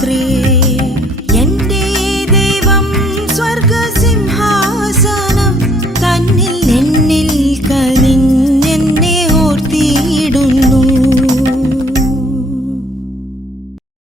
putri.